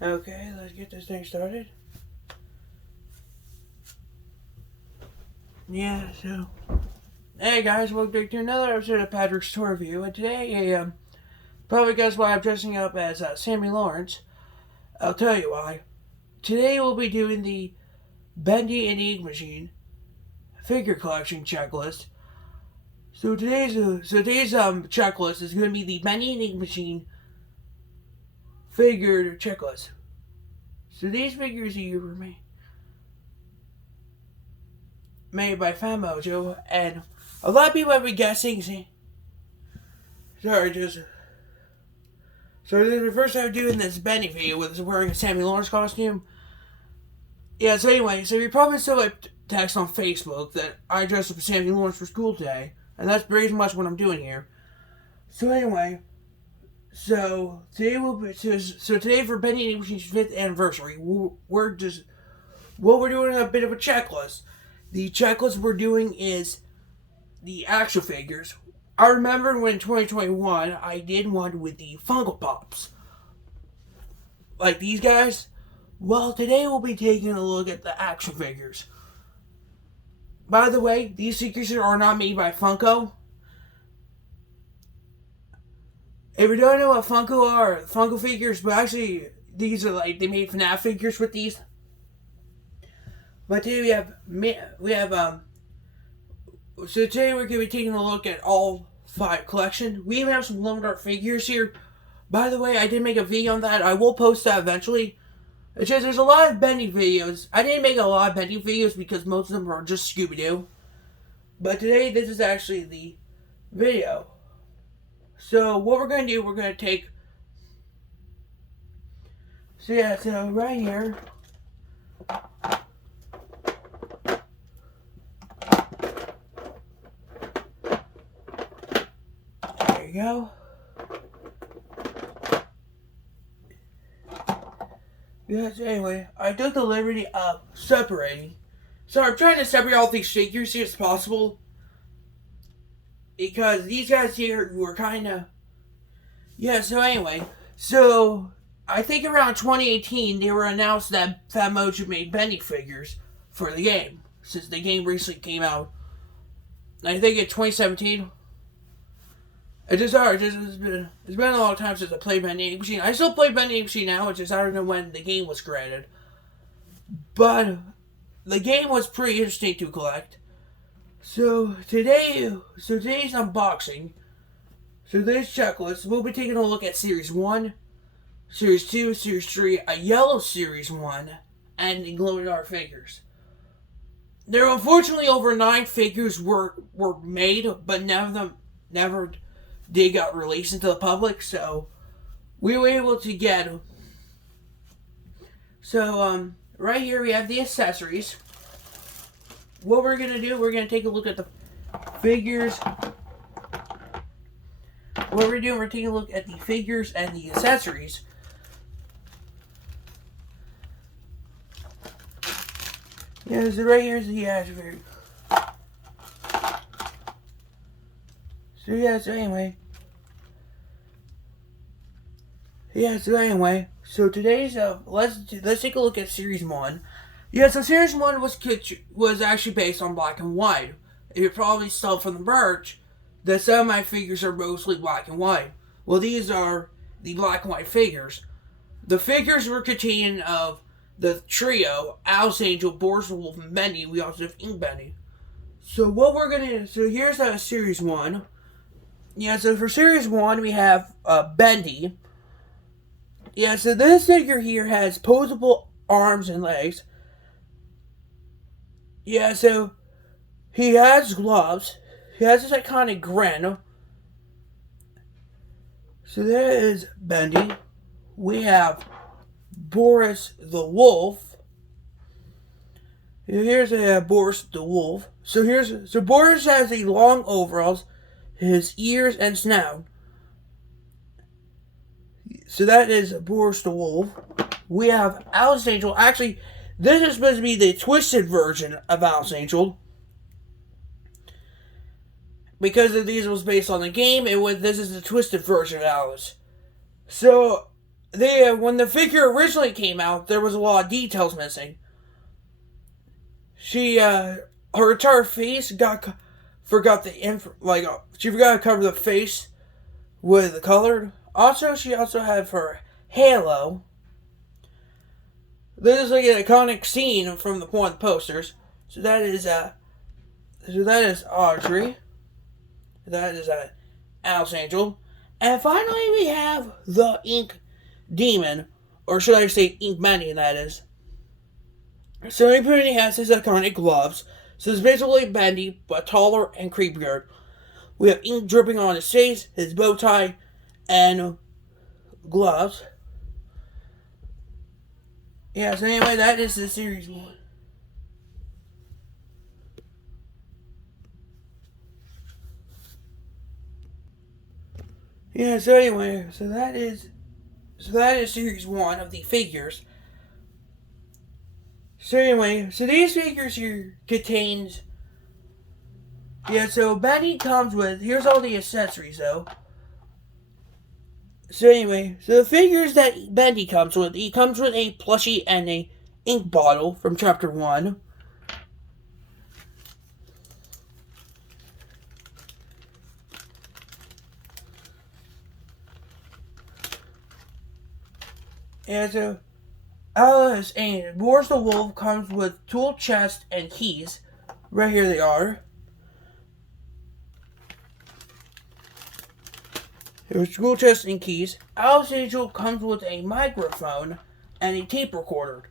Okay, let's get this thing started. Yeah, so... Hey guys, welcome to another episode of Patrick's Tour Review, and today, probably guess why I'm dressing up as Sammy Lawrence. I'll tell you why. Today we'll be doing the Bendy and Ink Machine figure collection checklist. So today's checklist is going to be the Bendy and Ink Machine figure checklist. So these figures here were made by FanMojo, and a lot of people have been guessing. So this is the first time doing this Bendy video with wearing a Sammy Lawrence costume. Yeah, so anyway, so you probably saw a text on Facebook that I dressed up as Sammy Lawrence for school today, and that's pretty much what I'm doing here. So anyway, so today for Bendy and Ink Machine's 5th anniversary, we're doing a bit of a checklist. The checklist we're doing is the action figures. I remember when in 2021 I did one with the Funko Pops, like these guys. Well, today we'll be taking a look at the action figures. By the way, these figures are not made by Funko. If you don't know what Funko are, Funko figures, but actually these are like, they made FNAF figures with these. But today so today we're going to be taking a look at all 5 collections. We even have some limited art figures here. By the way, I did make a video on that. I will post that eventually. It's just, there's a lot of Bendy videos. I didn't make a lot of Bendy videos because most of them are just Scooby-Doo. But today, this is actually the video. So, what we're going to do, we're going to take... So right here... There you go. Yes, anyway, I took the liberty of separating. So I'm trying to separate all these figures here as possible. Because these guys here were kind of... Yeah, so anyway. So, I think around 2018, they were announced that FanMojo made Bendy figures for the game. Since the game recently came out. I think in 2017. It's been a long time since I played Bendy and Ink Machine. I still play Bendy and Ink Machine now, it's just I don't know when the game was created. But the game was pretty interesting to collect. So today's unboxing. So today's checklist, we'll be taking a look at Series 1, Series 2, Series 3, a yellow Series 1, and the glowing art figures. There are unfortunately over 9 figures were made, but never they got released into the public, so we were able to get. So right here we have the accessories. What we're gonna do, we're gonna take a look at the figures. What we're doing, we're taking a look at the figures and the accessories. Yeah, so right here's the action figure. So so today's let's take a look at Series 1. Yeah, so Series 1 was actually based on black and white. If you probably saw from the merch, that some of my figures are mostly black and white. Well, these are the black and white figures. The figures were containing of the trio, Alice Angel, Boris the Wolf, and Bendy. We also have Ink Bendy. So here's Series 1. Yeah, so for Series 1, we have Bendy. Yeah, so this figure here has posable arms and legs. Yeah, so he has gloves. He has this iconic grin. So there is Bendy. We have Boris the Wolf. Here's Boris the Wolf. So Boris has the long overalls, his ears and snout. So that is Boris the Wolf. We have Alice Angel. Actually, this is supposed to be the twisted version of Alice Angel. Because these was based on the game, this is the twisted version of Alice. So, when the figure originally came out, there was a lot of details missing. Her entire face she forgot to cover the face with the colored. Also, she also had her halo. This is like an iconic scene from one of the posters. So that is Audrey. That is Alice Angel. And finally we have the Ink Demon. Or should I say Ink Bendy, that is. So he pretty has his iconic gloves. So it's basically Bendy, but taller and creepier. We have ink dripping on his face, his bow tie, and gloves. Yeah, so anyway, that is the series 1. Yeah, so anyway, so that is series 1 of the figures. So anyway, so these figures here contains. Yeah, so Bendy comes with. Here's all the accessories though. So anyway, so the figures that Bendy comes with, he comes with a plushie and a ink bottle from Chapter 1. And so Alice and Boris the Wolf comes with tool chest and keys. Right here they are. Here's tool chest and keys. Alice Angel comes with a microphone and a tape recorder.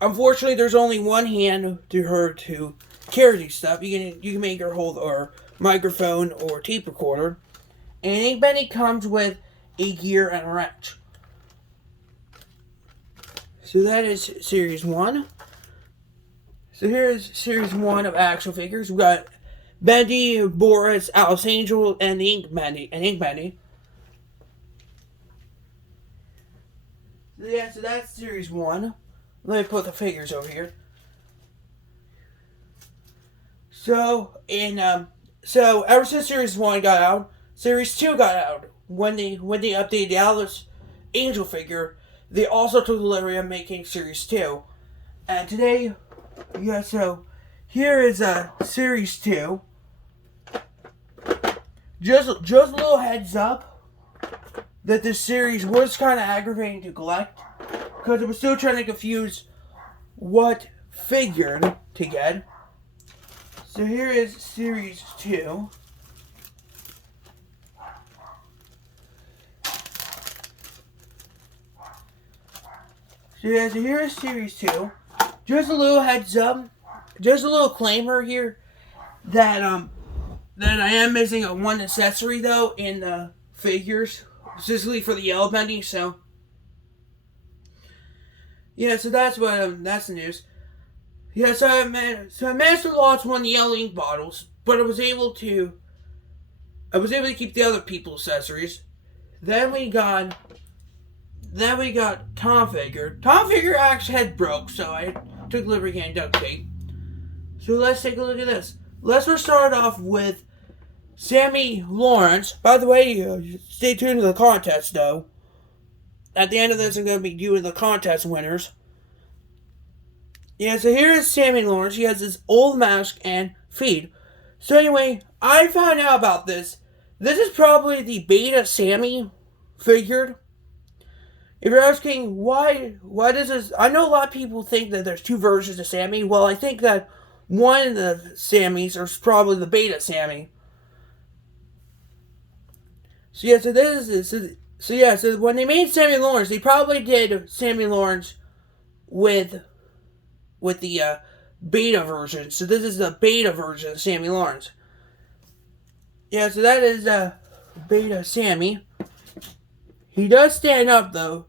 Unfortunately, there's only one hand to her to carry these stuff. You can make her hold a microphone or tape recorder. And Ink Bendy comes with a gear and a wrench. So that is series 1. So here's series 1 of action figures. We've got Bendy, Boris, Alice Angel, and the Ink Bendy. Yeah, so that's series 1. Let me put the figures over here. So ever since series 1 got out, series 2 got out. When they updated the Alice Angel figure, they also took delivery of making series 2. And today, yeah, so here is series 2. Just a little heads up that this series was kind of aggravating to collect because it was still trying to confuse what figure to get. So here is series 2. So yeah, so here is series 2. Just a little heads up, just a little claimer here that I am missing one accessory though in the figures, specifically for the yellow Bendy. So yeah, so that's the news. Yeah, so I managed to launch one of the yellow ink bottles, but I was able to keep the other people's accessories. Then we got Tom Figure. Tom Figure actually had broke, so I took delivery and duct tape. So let's take a look at this. Let's start off with Sammy Lawrence. By the way, stay tuned to the contest, though. At the end of this, I'm going to be doing the contest winners. Yeah, so here is Sammy Lawrence. He has his old mask and feed. So anyway, I found out about this. This is probably the beta Sammy figure. If you're asking why does this... I know a lot of people think that there's 2 versions of Sammy. Well, I think that one of the Sammys is probably the beta Sammy. So yeah, so when they made Sammy Lawrence, they probably did Sammy Lawrence with the beta version. So this is the beta version of Sammy Lawrence. Yeah, so that is beta Sammy. He does stand up, though.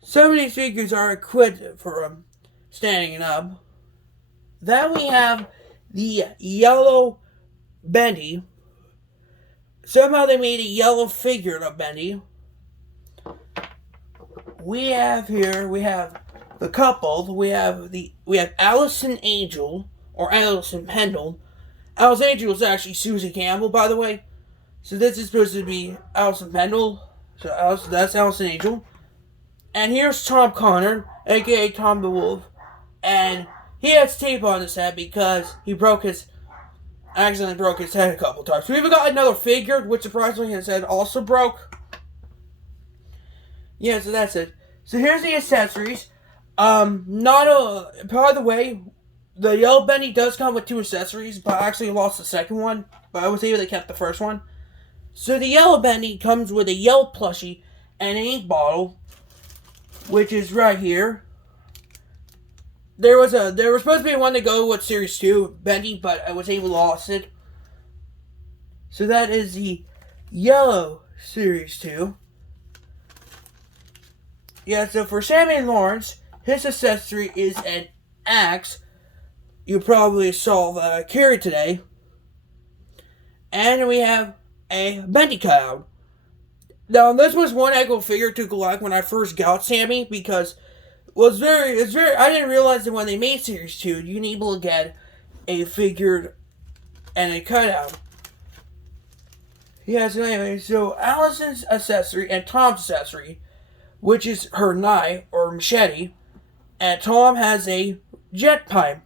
Some of these figures are equipped for standing up. Then we have the yellow Bendy. Somehow they made a yellow figure of Bendy. We have the couple. We have Allison Angel, or Allison Pendle. Alice Angel is actually Susie Campbell, by the way. So this is supposed to be Allison Pendle. So that's Allison Angel. And here's Tom Connor, aka Tom the Wolf. And he has tape on his head because he accidentally broke his head a couple times. We even got another figure, which surprisingly his head also broke. Yeah, so that's it. So here's the accessories. By the way, the Yellow Bendy does come with 2 accessories, but I actually lost the second one. But I was able to keep the first one. So the Yellow Bendy comes with a yellow plushie and an ink bottle, which is right here. There was supposed to be one to go with Series 2, Bendy, but I was able to lost it. So that is the Yellow Series 2. Yeah, so for Sammy Lawrence, his accessory is an axe. You probably saw that I carried today. And we have a Bendy cutout. Now, this was one echo figure to collect when I first got Sammy, because I didn't realize that when they made Series 2, you can able to get a figured and a cutout. Yeah, so anyway, so Allison's accessory and Tom's accessory, which is her knife or machete, and Tom has a jet pipe.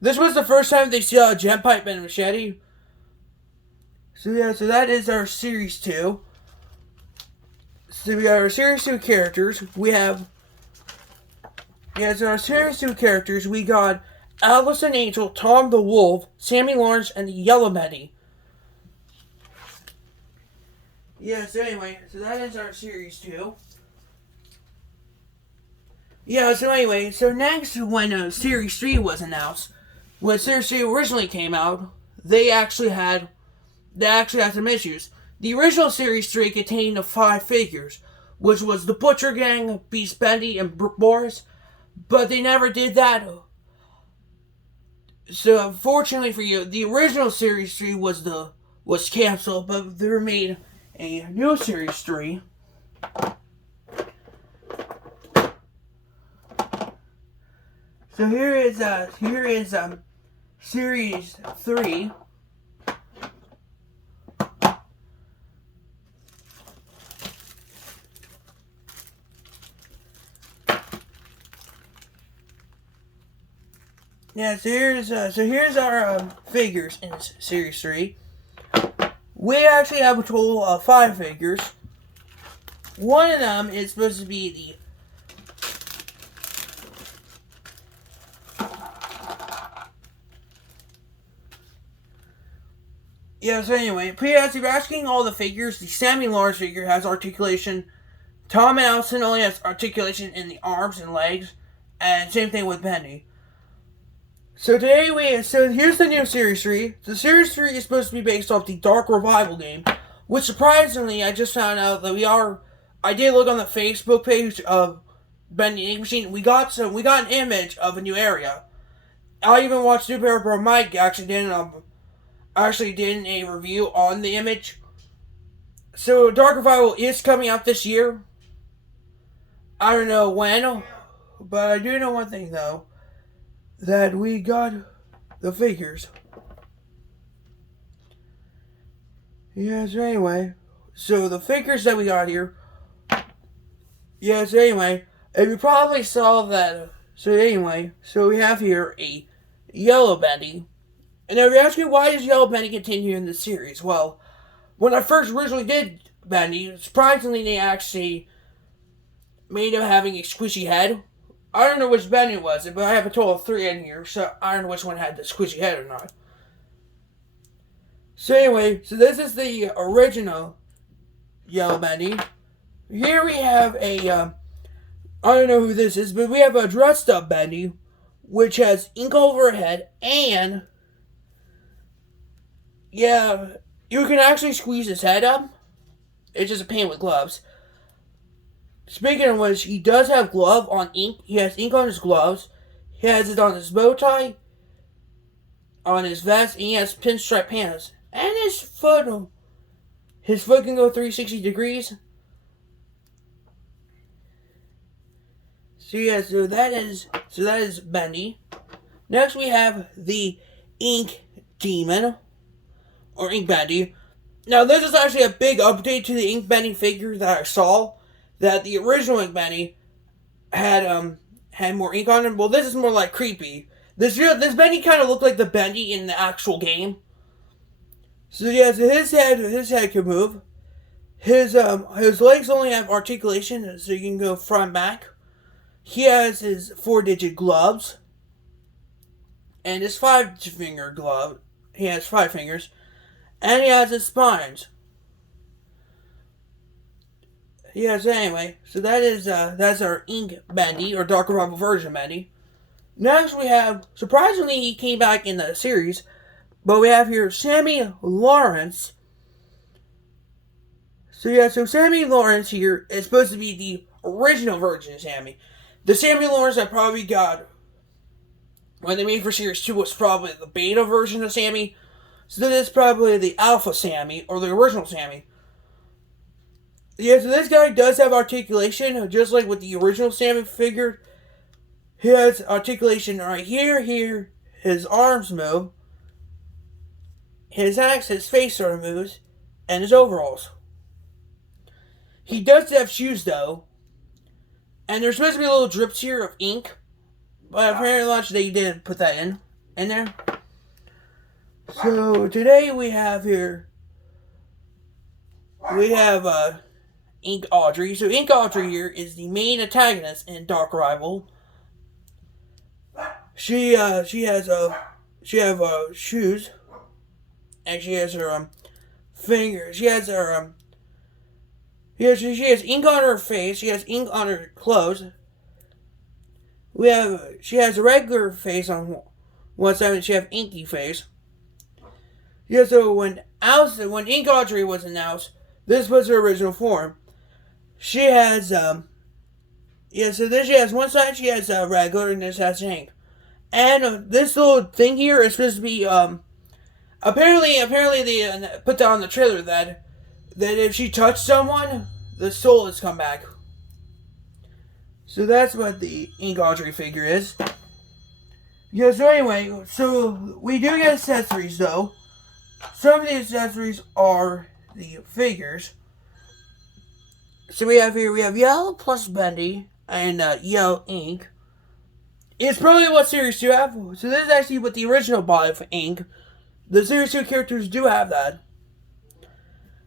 This was the first time they saw a jet pipe and a machete. So yeah, so that is our Series 2. So we got our Series 2 characters. Our Series 2 characters, we got Allison Angel, Tom the Wolf, Sammy Lawrence, and the Yellow Bendy. Yeah, so anyway, so that is our Series 2. Yeah, so anyway, so next, when Series 3 was announced, when Series 3 originally came out, they actually had some issues. The original Series 3 contained the 5 figures, which was the Butcher Gang, Beast Bendy, and Boris, but they never did that. So unfortunately for you, the original Series 3 was canceled, but they made a new Series 3. So here is Series 3. Yeah, so here's our figures in Series 3. We actually have a total of 5 figures. One of them is supposed to be the so anyway, as you're asking all the figures, the Sammy Lawrence figure has articulation. Tom and Allison only has articulation in the arms and legs, and same thing with Bendy. So here's the new Series 3. The Series 3 is supposed to be based off the Dark Revival game, which surprisingly, I just found out that I did look on the Facebook page of Bendy Ink Machine. We got an image of a new area. I even watched Super Bro Mike actually did a review on the image. So Dark Revival is coming out this year. I don't know when, but I do know one thing though, that we got the figures. Yeah, so anyway, so the figures that we got here. Yeah, so anyway, and you probably saw that. So anyway, so we have here a Yellow Bendy. And now you're asking, why does Yellow Bendy continue in the series? Well, when I first originally did Bendy, surprisingly they actually made him having a squishy head. I don't know which Bendy it was, but I have a total of 3 in here, so I don't know which one had the squishy head or not. So anyway, so this is the original Yellow Bendy. Here we have I don't know who this is, but we have a dressed up Bendy, which has ink over her head, and yeah, you can actually squeeze his head up. It's just a pain with gloves. Speaking of which, he does have glove on ink. He has ink on his gloves. He has it on his bow tie, on his vest, and he has pinstripe pants. And his foot can go 360 degrees. So yeah, so that is Bendy. Next we have the Ink Demon, or Ink Bendy. Now this is actually a big update to the Ink Bendy figure that I saw. that the original Bendy had more ink on him. Well, this is more like creepy. This Bendy kind of looked like the Bendy in the actual game. So yeah, so his head can move. His legs only have articulation, so you can go front and back. He has his 4-digit gloves. And his 5-finger glove. He has 5 fingers. And he has his spines. Yeah, so anyway, so that's our Ink Bendy, or Dark Revival version Bendy. Next we have, surprisingly he came back in the series, but we have here Sammy Lawrence. So yeah, so Sammy Lawrence here is supposed to be the original version of Sammy. The Sammy Lawrence I probably got when they made for Series 2 was probably the beta version of Sammy. So this is probably the Alpha Sammy, or the original Sammy. Yeah, so this guy does have articulation, just like with the original Sammy figure. He has articulation right here. His arms move. His axe, his face sort of moves. And his overalls. He does have shoes, though. And there's supposed to be little drips here of ink. But apparently they didn't put that in there. So today we have here, Ink Audrey. So Ink Audrey here is the main antagonist in Dark Rival. She has shoes, and she has her fingers. She has her she has ink on her face. She has ink on her clothes. She has a regular face on one side, and she has inky face. Yeah, so when Ink Audrey was announced, this was her original form. She has so then she has one side, she has regular, and this has ink. And this little thing here is supposed to be apparently they put that on the trailer that if she touched someone, the soul has come back. So that's what the Ink Audrey figure is. Yeah, so anyway, so we do get accessories though. Some of the accessories are the figures. So we have yellow plus Bendy and yellow ink. It's probably what Series 2 have. So this is actually what the original body for ink. The Series 2 characters do have that.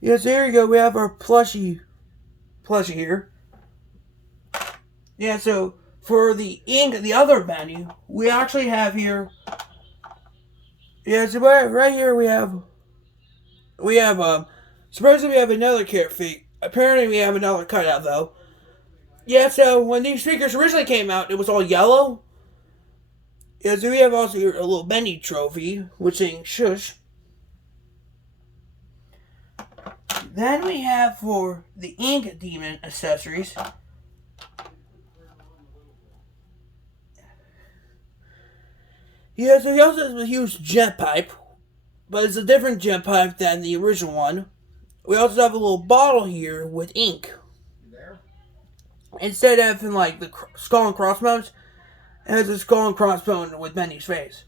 Yes, there you go. We have our plushie here. Yeah, so for the ink, the other Bendy, we actually have here. Yeah, so right here we have supposedly we have another character figure. Apparently we have another cutout though. Yeah, so when these figures originally came out, it was all yellow. Yeah, so we have also a little Bendy trophy, which saying shush. Then we have for the Ink Demon accessories. Yeah, so he also has a huge jet pipe, but it's a different jet pipe than the original one. We also have a little bottle here with ink. Instead of having like the skull and crossbones, it has a skull and crossbone with Bendy's face.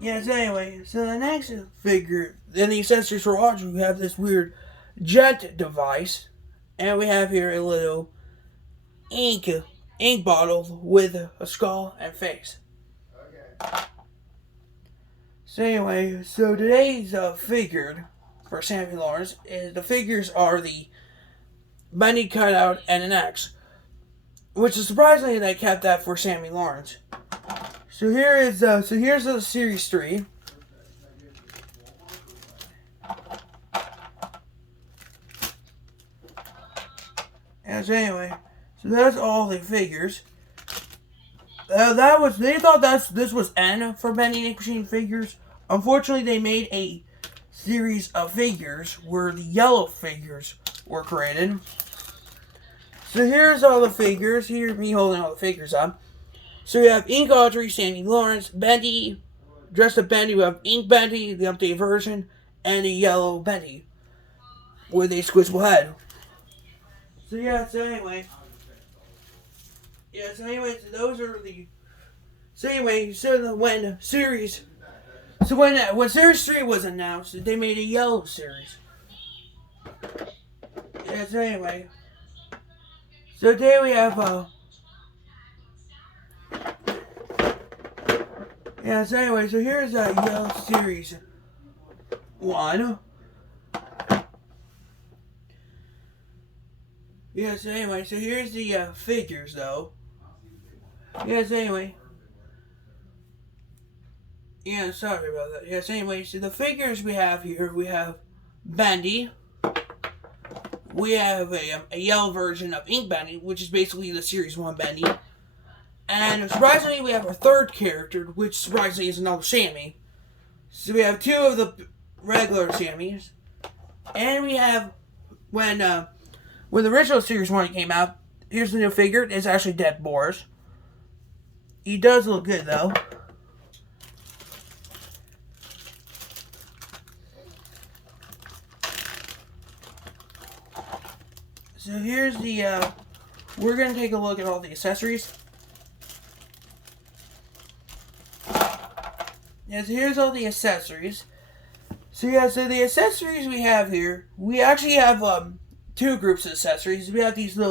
Yeah, so anyway, so the next figure, then the accessories for Audrey, we have this weird jet device, and we have here a little ink bottle with a skull and face. So anyway, so today's figured for Sammy Lawrence is the figures are the Bendy cutout and an axe, which is surprisingly they kept that for Sammy Lawrence. So here's the Series 3. And so anyway, so that's all the figures. They thought this was N for Bendy Ink Machine figures. Unfortunately, they made a series of figures where the yellow figures were created. So here's all the figures. Here's me holding all the figures up. So we have Ink Audrey, Sammy Lawrence, Bendy, dressed up Bendy. We have Ink Bendy, the updated version, and a yellow Bendy with a squishable head. So anyway, so those are the. When Series 3 was announced, they made a yellow series. Yeah, so anyway. So today we have, yeah, so anyway, so here's Yellow Series 1. Yeah, so anyway, so here's the figures, though. Yeah, so anyway. Yeah, sorry about that. Yeah, so anyway, so the figures we have here, we have Bendy. We have a yellow version of Ink Bendy, which is basically the Series 1 Bendy. And surprisingly, we have our third character, which surprisingly is another Sammy. So we have two of the regular Sammys. And we have, when the original Series 1 came out, here's the new figure. It's actually Dead Boris. He does look good, though. So here's the, we're going to take a look at all the accessories. Yeah, so here's all the accessories. So yeah, so the accessories we have here, we actually have two groups of accessories. We have these little